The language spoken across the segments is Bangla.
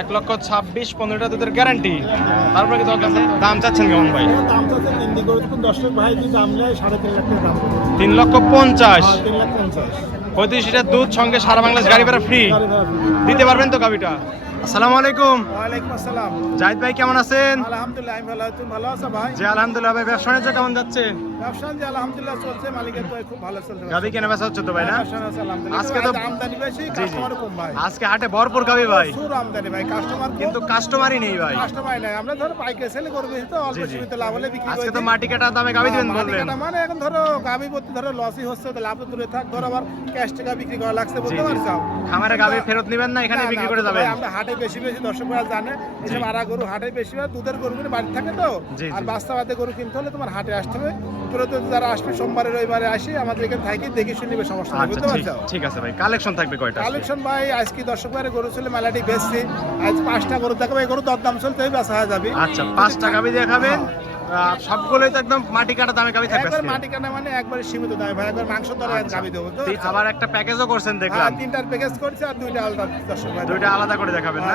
1,26,15টা দুধের গ্যারান্টি। তারপরে কি দাম চাচ্ছেন কেমন ভাই? দাম চাচ্ছে 3 দিন করে দর্শক ভাই যদি দাম নেয় 3.5 লাখ টাকা দাম। 3,50,000। 3,50,000। 35 লিটার দুধ সঙ্গে সারা বাংলাদেশ গাড়ি ভাড়া ফ্রি দিতে পারবেন তো গাবিটা? আসসালামু আলাইকুম। ওয়ালাইকুম আসসালাম। জাহিদ ভাই কেমন আছেন? আলহামদুলিল্লাহ আমি ভালো আছি। তুমি ভালো আছো ভাই? জি আলহামদুলিল্লাহ ভাই। ব্যবসা বাণিজ্য কেমন যাচ্ছে? ব্যবসা যে আলহামদুলিল্লাহ চলছে, মালিকের তো খুব ভালো চলছে। গাবি কেনা বেচা হচ্ছে তো ভাই না? আজকে তো আমদানি বেশি, কাস্টমার কম ভাই। আজকে হাটে ভরপুর গাবি ভাই। প্রচুর আমদানি ভাই, কাস্টমার কিন্তু কাস্টমারই নেই ভাই। কাস্টমার নাই। আমরা ধরো পাইকারি সেল করব তো অল্প সীমিত লাভ হলে বিক্রি করি। আজকে তো মাটি কাটা দামে গাবি দিবেন বললেন। মানে এখন ধরো গাবি প্রতি ধরো লসই হচ্ছে, তো লাভ তো দূরে থাক, ধরো আবার ক্যাশ টাকা বিক্রি করা লাগছে, বুঝতে পারছো? খামারে গাবি ফেরত নেবেন না, এখানে বিক্রি করে যাবেন। আমরা হাটে বেশি দর্শকরা জানে এসব আড়া গরু হাটে বেশি দুধের গরুগুলো বাড়ি থাকে তো, আর বাস্তবাতে গরু কিনতে হলে তোমার হাটে আসতে হবে। তুরন্ত যারা আসবে সোমবারে রবিবারে আসি আমাদের এখানে থাকি, দেখি শুনিবে, সমস্যা নেই, বুঝতে পারছো? ঠিক আছে ভাই। কালেকশন থাকবে কয়টা? কালেকশন ভাই আজকে দর্শকবারে গরু ছিল মেলাটি বেচছি, আজ 5টা গরু দেখাবো। এই গরু দরদাম চলতে বেচা হয়ে যাবে। আচ্ছা 5টা গাবি দেখাবেন। সবগুলোই তো একদম মাটি কাটা দামে গাবি থাকবে। একবার মাটি কাটা মানে একবারে সীমিত দামে ভাই, একবার মাংস দরে গাবি দেবো তো। আবার একটা প্যাকেজও করছেন দেখলাম। 3টার প্যাকেজ করছি আর 2টা আলাদা দর্শক ভাই। 2টা আলাদা করে দেখাবেন না?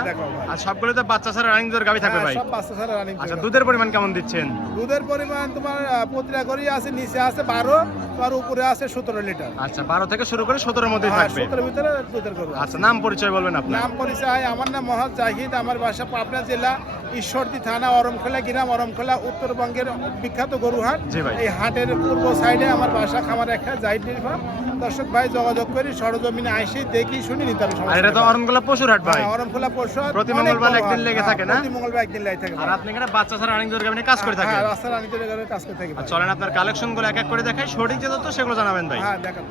আর সবগুলো তো বাচ্চা ছাড়া রানিং দুধের গাবি থাকবে ভাই? সব বাচ্চা ছাড়া রানিং। আচ্ছা দুধের পরিমাণ কেমন দিচ্ছেন? দুধের পরিমাণ তোমার প্রতিটা গরুই আছে, নিচে আছে 12, তোমার উপরে আছে 17 লিটার। আচ্ছা 12 থেকে শুরু করে 17 এর মধ্যেই থাকবে। 17 এর ভিতরে দুধের গরু। আচ্ছা নাম পরিচয় বলবেন আপনার? নাম পরিচয় আমার নাম মোহাম্মদ জাহিদ, আমার বাসা পাবনা জেলা ঈশ্বরদী থানা অরমখোলা গ্রাম, অরমখোলা উত্তরবঙ্গের বিখ্যাত গরু হাট। এই হাটের পূর্ব সাইডে আমার বাসা, খামার একটা জাহিদ ডেইরি ফার্ম। দর্শক ভাই যোগাযোগ করি, সরজমিনে আইসি দেখি শুনি নিতে হবে। আর এটা তো অরমখোলা পশুর হাট ভাই? অরমখোলা পশু হাট প্রতি মঙ্গলবার একদিন লেগে থাকে না? প্রতি মঙ্গলবার একদিন লেগে থাকে। আর আপনি এখানে বাচ্চা ছাড়া রানিং দুধের গাবি নিয়ে কাজ করে থাকেন? হ্যাঁ বাচ্চা রানিং দুধের গাবি কাজ করে থাকি। চলেন আপনার কালেকশনগুলো এক এক করে দেখাই, সঠিক যে তথ্য সেগুলো জানাবেন ভাই। হ্যাঁ দেখাবো।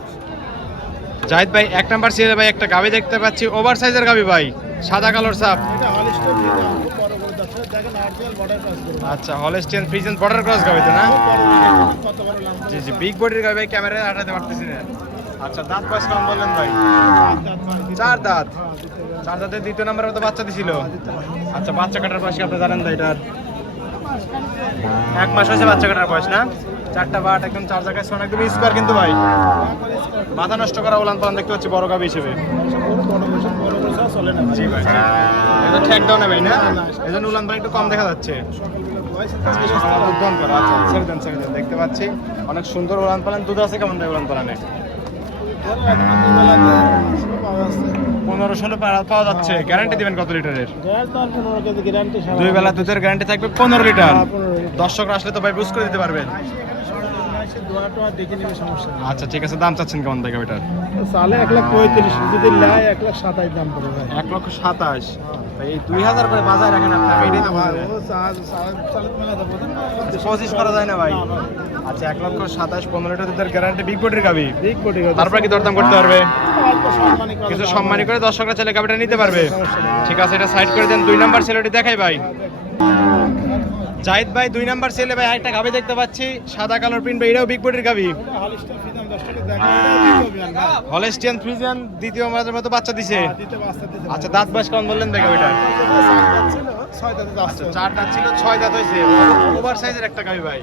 জাহিদ ভাই 1 নাম্বার সিরিয়ালে ভাই একটা গাবি দেখতে পাচ্ছি, ওভার সাইজের গাবি ভাই, সাদা কালোর সাপ। এটা হলিস্টার ফ্রিজিয়ান, খুব বড় গরু দর্শক দেখেন, আরটিএল বর্ডার ক্রস গরু। আচ্ছা হলিস্টিয়ান ফ্রিজিয়ান বর্ডার ক্রস গাবি তো না? কত বড় লম্বা। জি জি বিগ বডির গাবি ভাই, ক্যামেরায় আটাতে পারতেছি না। আচ্ছা দাঁত বয়স কেমন বললেন ভাই? 4 দাঁত। 4 দাঁতের দ্বিতীয় নাম্বারে তো বাচ্চা দিছিল। আচ্ছা বাচ্চা কাটার বয়স কি আপনি জানেন ভাই? এটার 1 মাস হয়েছে বাচ্চা কাটার বয়স না? 4টা বাট একদম 4 জায়গায় শোনা, একদম স্কোয়ার কিন্তু ভাই। মাথা নষ্ট করা উলান পালান দেখতে পাচ্ছি বড় গাবি হিসেবে। জি ভাই এটা ঠেক দাও না ভাই না? এজন্য উলান পালান একটু কম দেখা যাচ্ছে। আচ্ছা ছেড়ে দেন ছেড়ে দেন, দেখতে পাচ্ছি অনেক সুন্দর উলান পালান। দুধ আছে কেমন ভাই উলান পালানে? 15-16 পাওয়া যাচ্ছে। গ্যারান্টি দিবেন কত লিটারের? 2 বেলা দুধের গ্যারান্টি থাকবে 15 লিটার। দর্শকরা আসলে তো ভাই বুঝ করে দিতে পারবেন। আচ্ছা ঠিক আছে। দাম চাচ্ছেন কেমন ভাই গাবিটার? 1,35,000, যদি লাই 1,27,000 দাম পড়বে ভাই। 1,27,000 ভাই। এই 2,000 করে বাজায় রাখেন আপনি, এটাই তো ভালো। 25 করা যায় না ভাই? আচ্ছা 1,27,000 15 লিটার দুধের গ্যারান্টি, বিগ বডির গাবি। তারপর কি দরদাম করতে পারবে? কিছু সম্মানী করে দর্শকরা চাইলে গাবিটা নিতে পারবে। ঠিক আছে এটা সাইড করে দেন। 2 নাম্বার ছেলেটি দেখাই ভাই। জাহিদ ভাই 2 নাম্বার ছেলে ভাই একটা গাবি দেখতে পাচ্ছি, সাদা কালার প্রিন্ট ভাই, এটাও বিগ বডির গাবি। হলিস্টিয়ান ফ্রিজিয়ান দ্বিতীয় মাসের মতো বাচ্চা দিছে। আচ্ছা দাঁত বয়স কেমন বললেন ভাই গাবিটা? 4 দাঁত ছিল, 6 দাঁত হয়েছে। ওভার সাইজের একটা গাবি ভাই,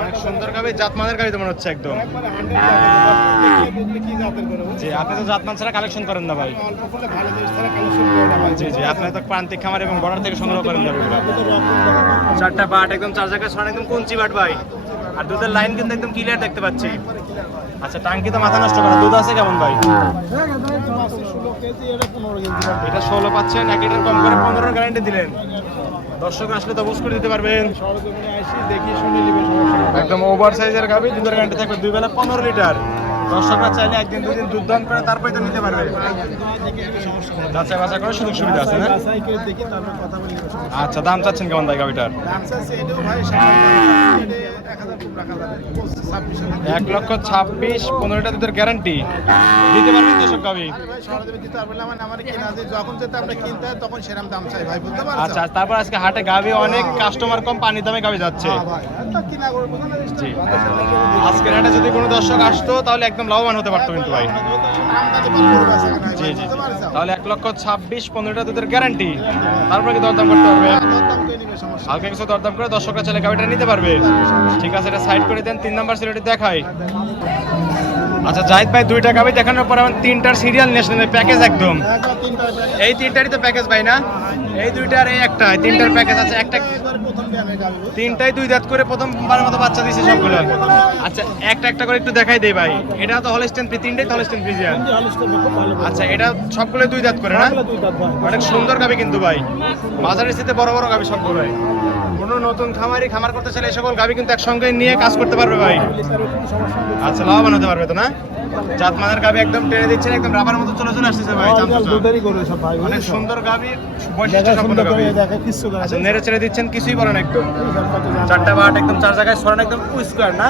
অনেক সুন্দর গাবি। জাতমানের গাবি তো মনে হচ্ছে একদম। জি আপনি তো জাতমান ছাড়া কালেকশন করেন না ভাই? জি জি আপনি তো প্রান্তিক খামার এবং বর্ডার থেকে সংগ্রহ করেন না? 4টা বাট একদম 4 জায়গায় ছড়ানো, একদম কুঞ্চি বাট ভাই। আর দুধের লাইন কিন্তু একদম ক্লিয়ার দেখতে পাচ্ছি। আচ্ছা টাঙ্কি তো মাথা নষ্ট করা। দুধ আছে কেমন ভাই? এটা 16 পাচ্ছেন, 1 লিটার কম করে 15 গ্যারান্টি দিলেন। দর্শক আসলে তো বুঝ করে দিতে পারবেন। একদম ওভার সাইজের গাবি, দুধের গ্যারান্টি থাকবে 2 বেলা 15 লিটার। দর্শকরা চাইলে একদিন 2 দিন দুধ দান করে তারপরে তো নিতে পারবে। যাচাই বাছাই করে সুযোগ সুবিধা আছে না? আচ্ছা দাম চাচ্ছেন কেমন ভাই গাবিটার? 1,26,000 15 লিটার দুধের গ্যারান্টি দিতে পারবেন তো সব গাবি? আচ্ছা তারপর আজকে হাটে গাবি অনেক, কাস্টমার কম, পানি দামে গাবি যাচ্ছে। জি আজকের হাটে যদি কোনো দর্শক আসতো তাহলে একদম লাভবান হতে পারতো কিন্তু ভাই। জি জি তাহলে 1,26,000 15 লিটার দুধের গ্যারান্টি। তারপরে কি দরদাম করতে পারবে? হালকা কিছু দরদাম করে দর্শকরা চাইলে গাবিটা নিতে পারবে। ঠিক আছে এটা সাইড করে দেন। 3 নাম্বার সিলেটি দেখাই। আচ্ছা জাহিদ ভাই দুইটা গাবি দেখানোর পর আমার তিনটার সিরিয়াল ন্যাশনাল প্যাকেজ একদম এই তিনটারই তো প্যাকেজ ভাই না এই দুইটার এই একটা তিনটার প্যাকেজ আছে একটা তিনটাই দুই দাঁত করে প্রথমবার মতো বাচ্চা দিয়েছে সবগুলো আচ্ছা একটা একটা করে একটু দেখাই দেই ভাই এটা তো হলস্টেইন তিনটাই তো হলস্টেইন ফ্রিজিয়ান আচ্ছা এটা সবগুলো দুই দাঁত করে না অনেক সুন্দর গাবি কিন্তু ভাই বাজারের স্থিতিতে বড় বড় গাবি সবগুলো কোনো নতুন খামারি খামার করতে চাইলে এই সকল গাবি কিন্তু একসঙ্গে নিয়ে কাজ করতে পারবে ভাই আচ্ছা লাভবান হতে পারবে তো না জাতমানের গাবি একদম টেনে দিচ্ছেন একদম রাবার মতো চলে আসতেছে ভাই অনেক সুন্দর গাবি বৈশিষ্ট্য সম্পন্ন গাবি আচ্ছা নেড়ে ছেড়ে দিচ্ছেন কিছুই বলেন একদম চারটা বাট একদম চার জায়গায় সরান একদম স্কোয়ার না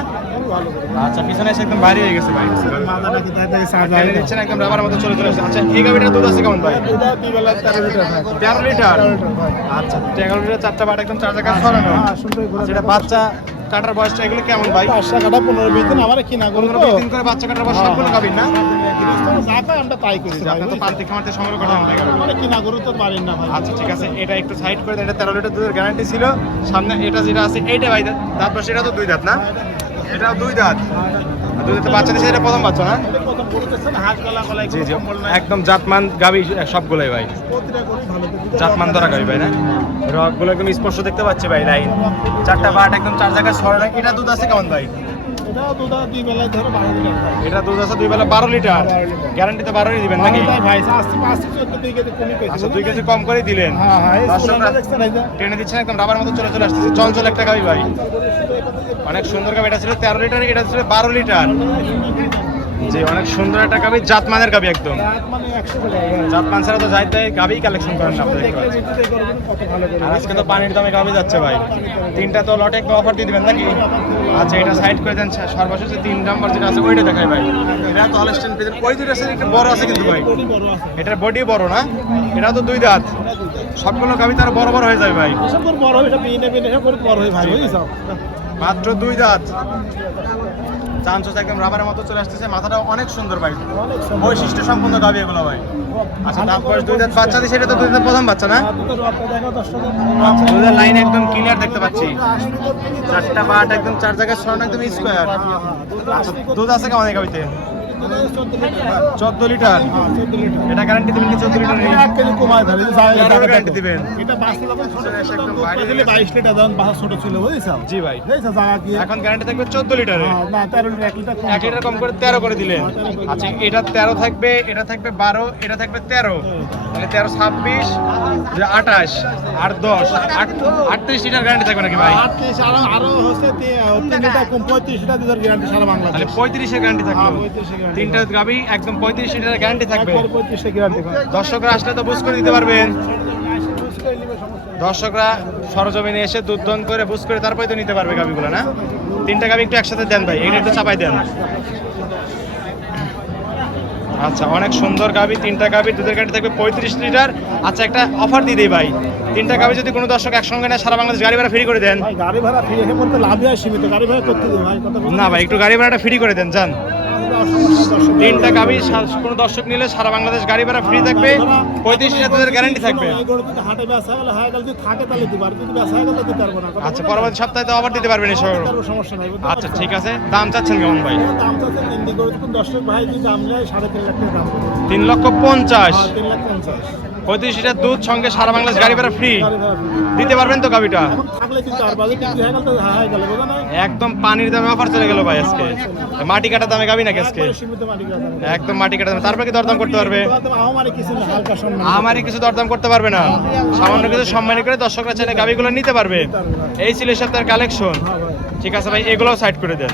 আচ্ছা পিছনে এসে একদম ভারী হয়ে গেছে ভাই টেনে দিচ্ছেন একদম রাবার মতো চলে আসছে আচ্ছা এই গাবিটার দুধ আছে কেমন ভাই 13 লিটার আচ্ছা 13 লিটার চারটা বাট একদম চার জায়গায় সরানো যেটা বাচ্চা কাটার বয়সটা এগুলো কেমন ভাই বাচ্চা কাটা 15-20 দিন আমার কিনা গরু 15-20 দিন করে বাচ্চা কাটার বয়স সবগুলো গাবিন না আমরা তাই করি আপনি তো পান্তি খামারতে সংগ্রহ করা হবে মানে কিনা গরু তো পারেন না ভাই আচ্ছা ঠিক আছে এটা একটু সাইড করে দেন এটা 13 লিটার দুধের গ্যারান্টি ছিল সামনে এটা যেটা আছে এইটা ভাই দাঁত বসে এটা তো দুই দাঁত না এটাও দুই দাঁত দুধের বাচ্চা দিছে এটা প্রথম বাচ্চা না প্রথম পড়তেছেন হাঁস গলা গলায় জি জি একদম জাতমান গাবি সবগুলোই ভাই প্রতিটা গরু ভালো জাতমান ধরা গাবি ভাই না রকগুলো একদম স্পষ্ট দেখতে পাচ্ছি ভাই লাইন চারটা বাট একদম চার জায়গায় সরানো এটা দুধ আছে কেমন ভাই এটাও দুধ দুই বেলায় ধরো 12 লিটার এটা দুধ আছে দুই বেলা 12 লিটার গ্যারান্টি তো 12ই দিবেন নাকি ভাই আস্তে 5-14 কেজি কমই কইছে আচ্ছা 2 কেজি কম করে দিলেন হ্যাঁ হ্যাঁ দর্শকরা দেখছেন এই যে টেনে দিচ্ছেন একদম রাবার মতো চলে আসতেছে চল একটা গাবি ভাই অনেক সুন্দর গাবি এটা ছিল 13 লিটার এটা ছিল 12 লিটার জি অনেক সুন্দর একটা গাবি জাতমানের গাবি একদম মানে 100 টাকা জাতমান ছাড়া তো যাইতে গাবি কালেকশন করেন না আপনি দেখতে পাচ্ছেন। কত ভালো করে আর আজকে তো পানির দামে গাবি যাচ্ছে ভাই তিনটা তো লটে একদম অফার দিয়ে দিবেন নাকি আচ্ছা এটা সাইড করে দেন সর্বশেষ 3 নাম্বার যেটা আছে ওইটা দেখাই ভাই এটা তো হলস্টেইন ফ্রিজিয়ান ওই দুইটা আছে একটু বড় আছে কিন্তু ভাই বড় বড় আছে এটার বডি বড় না এটা তো দুই দাঁত সবগুলো গাবি তার বড় বড় হয়ে যায় ভাই সব বড় হয় এটা বিনে বিনে সব বড় হয় ভাই বুঝছো মাত্র দুই দাঁত চান্সস একদম রাবারের মতো চলে আসতেছে মাথাটা অনেক সুন্দর ভাই অনেক সুন্দর বৈশিষ্ট্য সম্পন্ন গাবি এগুলো ভাই আচ্ছা দাঁত বয়স দুই দাঁত বাচ্চা দিছে এটা তো দুই দাঁত প্রথম বাচ্চা না দুধের বাচ্চা দেখো 10 টাকা দুধের লাইন একদম ক্লিয়ার দেখতে পাচ্ছি চারটা বাট একদম চার জায়গায় সরানো একদম স্কোয়ার দুধ আছে কেমন এই গাবিতে 14 লিটার এটা গ্যারান্টি দিবেন কি 14 লিটার এক কেজি কমায় ধরে গ্যারান্টি দিবেন এটা 22 লাখ ছোট একদম ছোট বাইরে দিলে 22 লিটার দাম বাসা ছোট ছিল বুঝছো জি ভাই বুঝছো জায়গা কি এখন গ্যারান্টি থাকবে 14 লিটারে না 13 লিটার 1 লিটার কম 1 লিটার কম করে 13 করে দিলেন আচ্ছা এটা 13 থাকবে এটা থাকবে 12 এটা থাকবে 13 তাহলে 13 26 28 আর 10 38 লিটার গ্যারান্টি থাকবে নাকি ভাই 38 আরো হচ্ছে 3 লিটার কম 35 লিটার দুধের গ্যারান্টি সারা বাংলাদেশ তাহলে 35 এর গ্যারান্টি থাকবে 35 এর তিনটা গাবি একদম 35 লিটারের গ্যারান্টি থাকবে 35 এর গ্যারান্টি দর্শকরা আসলে তো বুঝ করে দিতে পারবেন দর্শকরা সরজমিনে এসে দুধ দন করে বুঝ করে তারপরে তো নিতে পারবে গাবিগুলো না তিনটা গাবি একটু একসাথে দেন ভাই এটা একটু চাপাই দেন আচ্ছা অনেক সুন্দর গাবি তিনটা গাবি দুধের গাড়ি থাকবে 35 লিটার আচ্ছা একটা অফার দিয়ে দিই ভাই তিনটা গাবি যদি কোনো দর্শক একসঙ্গে নেয় সারা বাংলাদেশ গাড়ি ভাড়া ফ্রি করে দেন ভাই গাড়ি ভাড়া ফ্রি এর মধ্যে লাভ হয় সীমিত গাড়ি ভাড়া করতে দিই ভাই কথা বলুন না ভাই একটু গাড়ি ভাড়াটা ফ্রি করে দেন জান তিনটা গাবি কোনো দর্শক নিলে সারা বাংলাদেশ গাড়ি ভাড়া ফ্রি থাকবে 35 লিটার দুধের গ্যারান্টি থাকবে এই গরু যদি হাটে বেচা হলে হয় গেল যদি থাকে তাহলে দিতে পারবে যদি বেচা হয় গেল দিতে পারবো না আচ্ছা পরবর্তী সপ্তাহে তো অফার দিতে পারবেন এসব কোনো সমস্যা নাই আচ্ছা ঠিক আছে দাম চাচ্ছেন কেমন ভাই দাম চাচ্ছে তিনটি গরু যদি দর্শক ভাই যদি দাম নেয় 3.5 লাখ টাকা দাম 3 লক্ষ 50 3 লাখ 50 35 লিটার দুধ সঙ্গে সারা বাংলাদেশ গাড়ি ভাড়া ফ্রি গাড়ি ভাড়া free। দিতে পারবেন তো গাবিটা এখন থাকলে কিন্তু আর বাজে কিন্তু হয়ে গেল তো হয়ে গেল বোঝা নাই একদম পানির দামে অফার চলে গেল ভাই আজকে মাটি কাটা দামে গাবি নাকি আজকে একবারে সীমিত মাটি গাড়ি একদম মাটি কাটা দামে তারপরে কি দরদাম করতে পারবে আমারই কিছু না হালকা সম্মান আমারই কিছু দরদাম করতে পারবে না সামান্য কিছু সম্মানী করে দর্শকরা চাইলে গাবিগুলো নিতে পারবে এই ছিল এই সপ্তাহের কালেকশন হ্যাঁ ভাই ঠিক আছে ভাই এগুলোও সাইড করে দেন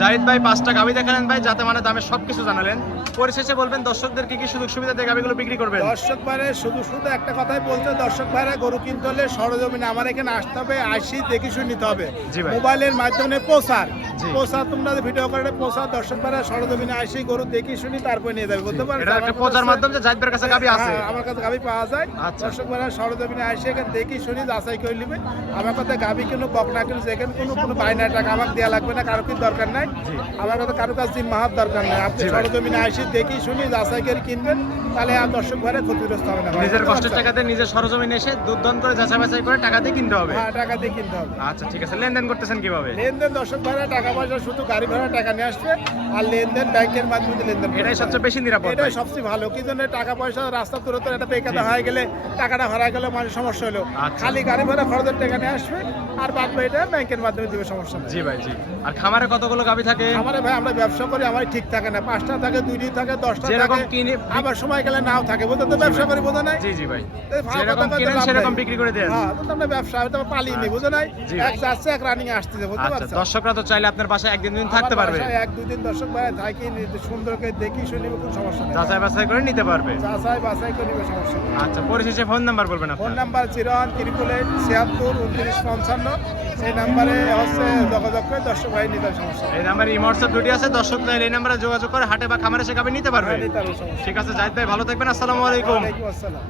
জাহিদ ভাই 5টা গাবি দেখালেন ভাই যাতে মানে দামে সবকিছু জানালেন পরিশেষে বলবেন দর্শকদের কি কি সুযোগ সুবিধা দিয়ে গাবিগুলো বিক্রি করবেন দর্শক ভাইরা শুধু শুধু একটা কথাই বলছে দর্শক ভাইরা গরু কিনতে হলে সরজমিনে আমার এখানে আসতে হবে আসি দেখি শুনে নিতে হবে জি ভাই। মোবাইলের মাধ্যমে প্রচার জি। প্রচার তোমরা ভিডিও করে প্রচার দর্শক ভাইরা সরজমিনে আসি গরু দেখি শুনি তারপরে নিয়ে যাবে বলতে পারো এটা একটা প্রচার মাধ্যম যে জাহিদ ভাইয়ের কাছে গাবি আছে আমার কাছে গাবি পাওয়া যায় আচ্ছা। দর্শক ভাইরা সরজমিনে আসি এখানে দেখি শুনি যাচাই করে নিবে আমার কথা গাবি কিনো বকনা কিনো যেখানে কোনো বাইনা টাকা আমাকে দেওয়া লাগবে না কারো কি দরকার নাই নাই। জি। আমার কথা কারো কাছে জিম্মা হওয়ার দরকার নেই। আপনি জি ভাই। সরজমিনে আসি দেখি শুনি যাচাই করে কিনবেন, তাহলে আর দর্শক ভাইরা ক্ষতিগ্রস্ত হবে না ভাই। নিজের বুঝতে কষ্টের পারছেন? টাকাতে নিজের সরজমিনে এসে দুধ দন করে যাচাই বাছাই করে টাকা দিয়ে কিনতে হবে। হ্যাঁ, টাকা দিয়ে কিনতে হবে। আচ্ছা ঠিক আছে, লেনদেন করতেছেন কিভাবে? লেনদেন দর্শক ভাইরা টাকা পয়সা শুধু গাড়ি ভাড়া টাকা নিয়ে আসবে, আর লেনদেন ব্যাংকের মাধ্যমে লেনদেন করতে এটাই হবে। সবচেয়ে বেশি নিরাপদ এটাই ভাই। সবচেয়ে ভালো। কি জন্য টাকা পয়সা রাস্তা দূরত্ব এটা বেকাতা হয়ে গেলে টাকাটা হারায় গেলে মানে সমস্যা হলো। আচ্ছা। খালি গাড়ি ভাড়া খরচের টাকা নিয়ে আসবে, আর বাদ বাকি এটা ব্যাংকের মাধ্যমে দিবে, সমস্যা নেই। জি ভাই জি। আর খামারে কতগুলো গাভী থাকে? আমারে ভাই আমরা ব্যবসা করি, আমার ঠিক থাকে না, 5টা থাকে, 2টি থাকে, 10টা যেরকম থাকে, কিনে আবার সময় গেলে নাও থাকে। বুঝতে তো ব্যবসা করি, বোঝা নাই? জি জি ভাই, এই ভাড়া যেরকম কথা কিনেন বলতে লাভ সেরকম নাই। বিক্রি করে দেন। হ্যাঁ, তো আমরা ব্যবসা হয়তো পালিয়ে নেই, বুঝো নাই? জি এক যাচ্ছে এক রানিং আসতেছে, বুঝতে আচ্ছা, পারছেন? দর্শকরা তো চাইলে আপনার বাসায় একদিন দুদিন থাকতে আমার পারবে, বাসায় 1-2 দিন দর্শক ভাই থাকি, সুন্দর করে দেখি শুনি, কোনো সমস্যা নেই। যাচাই বাছাই করে নিতে পারবে। যাচাই বাছাই করে নিবে, সমস্যা নেই। আচ্ছা, পরিশেষে ফোন নাম্বার বলবেন ফোন আপনার। নাম্বার 01-888-76-29-55। এই নাম্বারে হচ্ছে যোগাযোগ করে দর্শক ভাই নিতে হবে, সমস্যা নেই। এই নাম্বারে ইমোটসের দুটি আছে, দর্শক চাইলে এই নাম্বারে যোগাযোগ করে হাটে বা খামারে এসে গাভী নিতে পারবে। নিতে হবে, সমস্যা নেই। ঠিক আছে জাহিদ ভাই, ভালো থাকবেন, আসসালামু আলাইকুম। ওয়ালাইকুম আসসালাম।